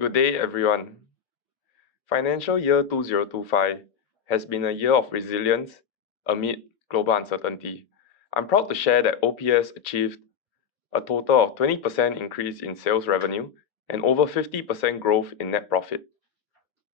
Good day, everyone. Financial year 2025 has been a year of resilience amid global uncertainty. I'm proud to share that OPS achieved a total of 20% increase in sales revenue and over 50% growth in net profit.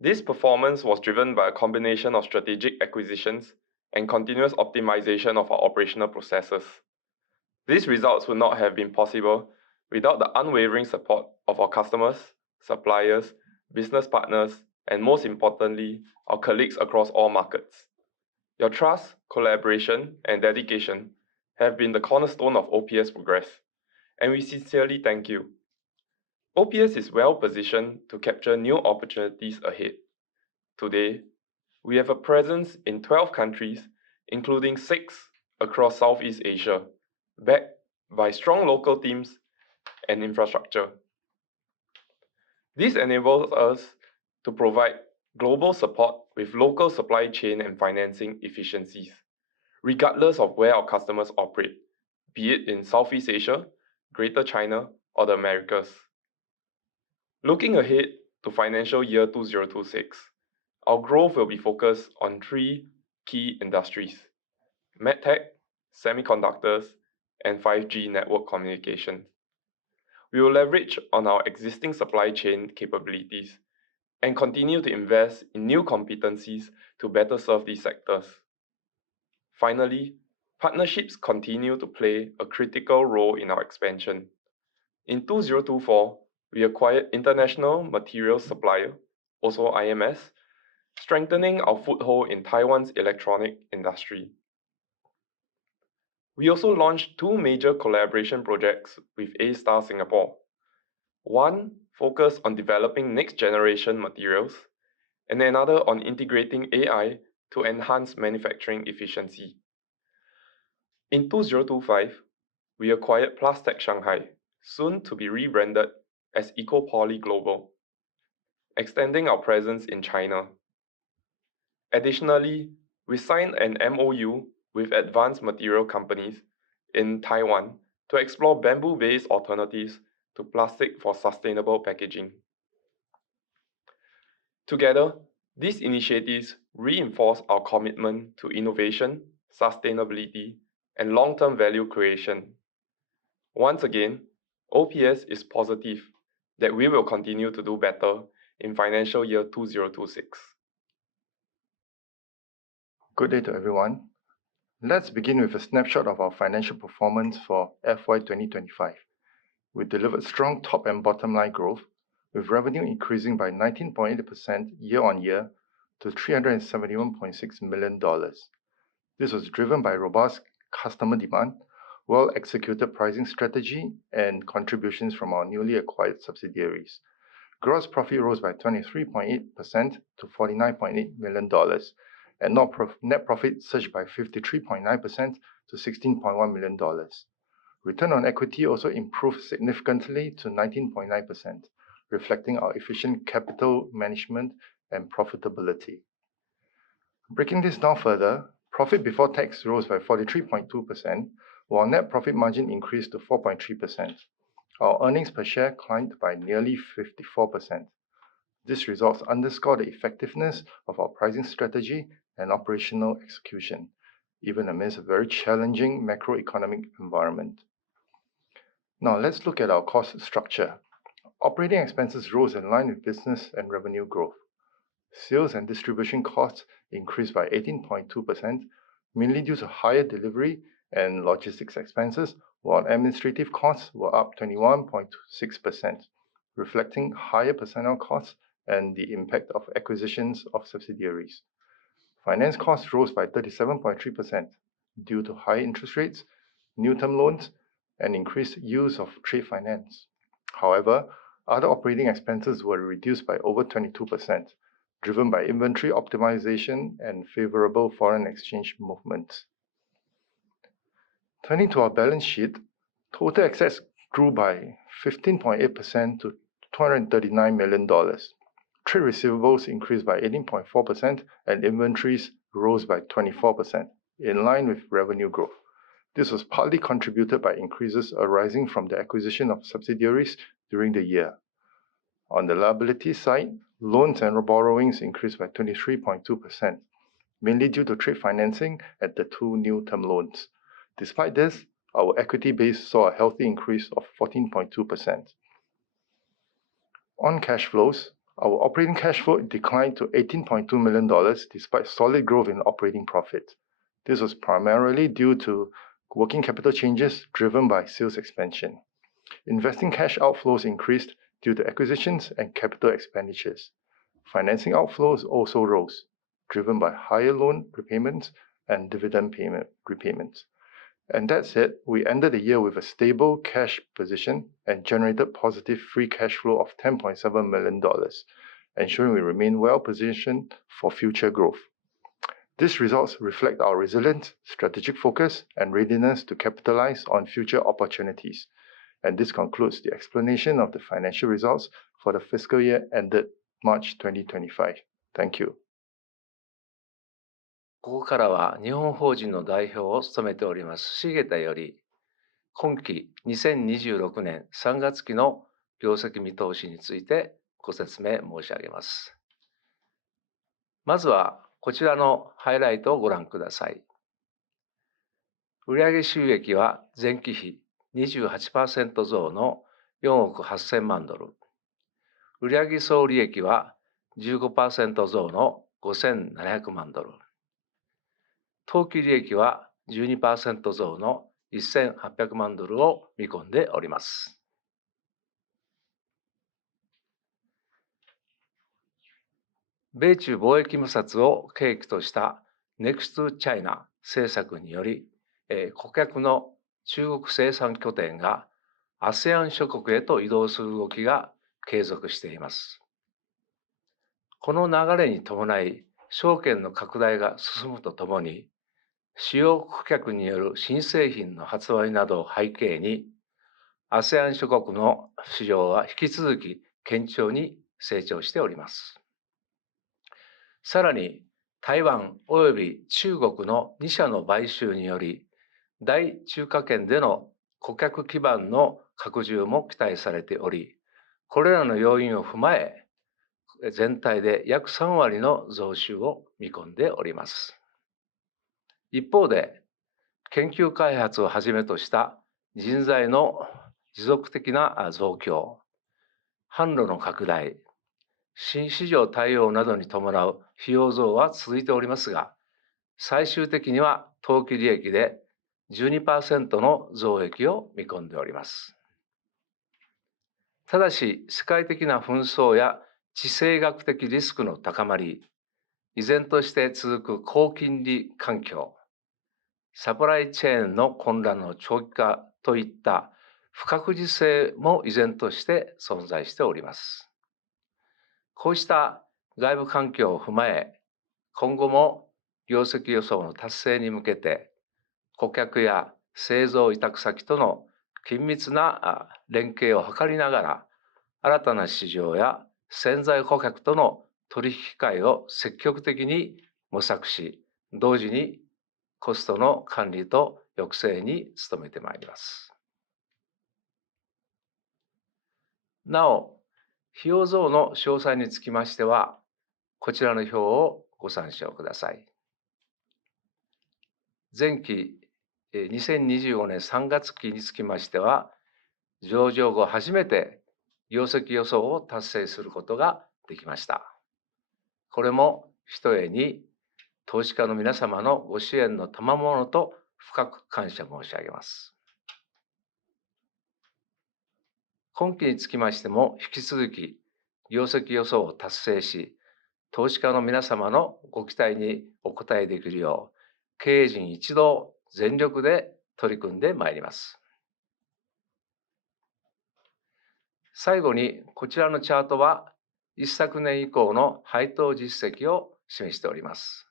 This performance was driven by a combination of strategic acquisitions and continuous optimization of our operational processes. These results would not have been possible without the unwavering support of our customers, suppliers, business partners, and most importantly, our colleagues across all markets. Your trust, collaboration, and dedication have been the cornerstone of OPS progress, and we sincerely thank you. OPS is well positioned to capture new opportunities ahead. Today, we have a presence in 12 countries, including 6 across Southeast Asia, backed by strong local teams and infrastructure. This enables us to provide global support with local supply chain and financing efficiencies, regardless of where our customers operate, be it in Southeast Asia, Greater China, or the Americas. Looking ahead to financial year 2026, our growth will be focused on 3 key industries: medtech, semiconductors, and 5G network communication. We will leverage on our existing supply chain capabilities and continue to invest in new competencies to better serve these sectors. Finally, partnerships continue to play a critical role in our expansion. In 2024, we acquired International Materials Supplier, also IMS, strengthening our foothold in Taiwan's electronic industry. We also launched 2 major collaboration projects with A-Star Singapore. One focused on developing next-generation materials, and another on integrating AI to enhance manufacturing efficiency. In 2025, we acquired PLUS Shanghai, soon to be rebranded as EcoPoly Global, extending our presence in China. Additionally, we signed an MOU with advanced material companies in Taiwan to explore bamboo-based alternatives to plastic for sustainable packaging. Together, these initiatives reinforce our commitment to innovation, sustainability, and long-term value creation. Once again, OPS is positive that we will continue to do better in financial year 2026. Good day to everyone. Let's begin with a snapshot of our financial performance for FY 2025. We delivered strong top and bottom line growth, with revenue increasing by 19.8% year-on-year to $371.6 million. This was driven by robust customer demand, well-executed pricing strategy, and contributions from our newly acquired subsidiaries. Gross profit rose by 23.8% to $49.8 million, and net profit surged by 53.9% to $16.1 million. Return on equity also improved significantly to 19.9%, reflecting our efficient capital management and profitability. Breaking this down further, profit before tax rose by 43.2%, while net profit margin increased to 4.3%. Our earnings per share climbed by nearly 54%. These results underscore the effectiveness of our pricing strategy and operational execution, even amidst a very challenging macroeconomic environment. Now let's look at our cost structure. Operating expenses rose in line with business and revenue growth. Sales and distribution costs increased by 18.2%, mainly due to higher delivery and logistics expenses, while administrative costs were up 21.6%, reflecting higher personnel costs and the impact of acquisitions of subsidiaries. Finance costs rose by 37.3% due to high interest rates, new term loans, and increased use of trade finance. However, other operating expenses were reduced by over 22%, driven by inventory optimization and favorable foreign exchange movements. Turning to our balance sheet, total assets grew by 15.8% to $239 million. Trade receivables increased by 18.4% and inventories rose by 24%, in line with revenue growth. This was partly contributed by increases arising from the acquisition of subsidiaries during the year. On the liability side, loans and borrowings increased by 23.2%, mainly due to trade financing and the 2 new term loans. Despite this, our equity base saw a healthy increase of 14.2%. On cash flows, our operating cash flow declined to $18.2 million despite solid growth in operating profit. This was primarily due to working capital changes driven by sales expansion. Investing cash outflows increased due to acquisitions and capital expenditures. Financing outflows also rose, driven by higher loan repayments and dividend repayments. And that said, we ended the year with a stable cash position and generated positive free cash flow of $10.7 million, ensuring we remain well positioned for future growth. These results reflect our resilience, strategic focus, and readiness to capitalize on future opportunities. And this concludes the explanation of the financial results for the fiscal year ended March 2025. Thank you. ここからは日本法人の代表を務めております重田より、今期2026年3月期の業績見通しについてご説明申し上げます。まずはこちらのハイライトをご覧ください。売上収益は前期比 28% 増の4億8000万ドル。売上総利益は 15% 増の5700万ドル。当期利益は 12% 増の1800万ドルを見込んでおります。米中貿易摩擦を契機としたネクストチャイナ政策により、顧客の中国生産拠点が ASEAN 諸国へと移動する動きが継続しています。この流れに伴い、商圏の拡大が進むとともに、主要顧客による新製品の発売などを背景に、ASEAN 諸国の市場は引き続き堅調に成長しております。さらに、台湾および中国の2社の買収により、大中華圏での顧客基盤の拡充も期待されており、これらの要因を踏まえ、全体で約3割の増収を見込んでおります。一方で、研究開発をはじめとした人材の持続的な増強、販路の拡大、新市場対応などに伴う費用増は続いておりますが、最終的には当期利益で 12% の増益を見込んでおります。ただし、世界的な紛争や地政学的リスクの高まり、依然として続く高金利環境、サプライチェーンの混乱の長期化といった不確実性も依然として存在しております。こうした外部環境を踏まえ、今後も業績予想の達成に向けて、顧客や製造委託先との緊密な連携を図りながら、新たな市場や潜在顧客との取引機会を積極的に模索し、同時にコストの管理と抑制に努めてまいります。なお、費用増の詳細につきましては、こちらの表をご参照ください。前期2025年3月期につきましては、上場後初めて業績予想を達成することができました。これもひとえに投資家の皆様のご支援の賜物と深く感謝申し上げます。今期につきましても引き続き業績予想を達成し、投資家の皆様のご期待にお応えできるよう、経営陣一同全力で取り組んでまいります。最後にこちらのチャートは一昨年以降の配当実績を示しております。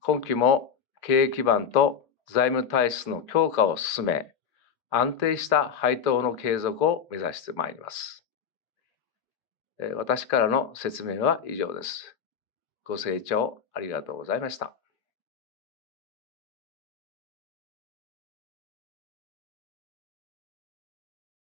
今期も経営基盤と財務体質の強化を進め、安定した配当の継続を目指してまいります。私からの説明は以上です。ご清聴ありがとうございました。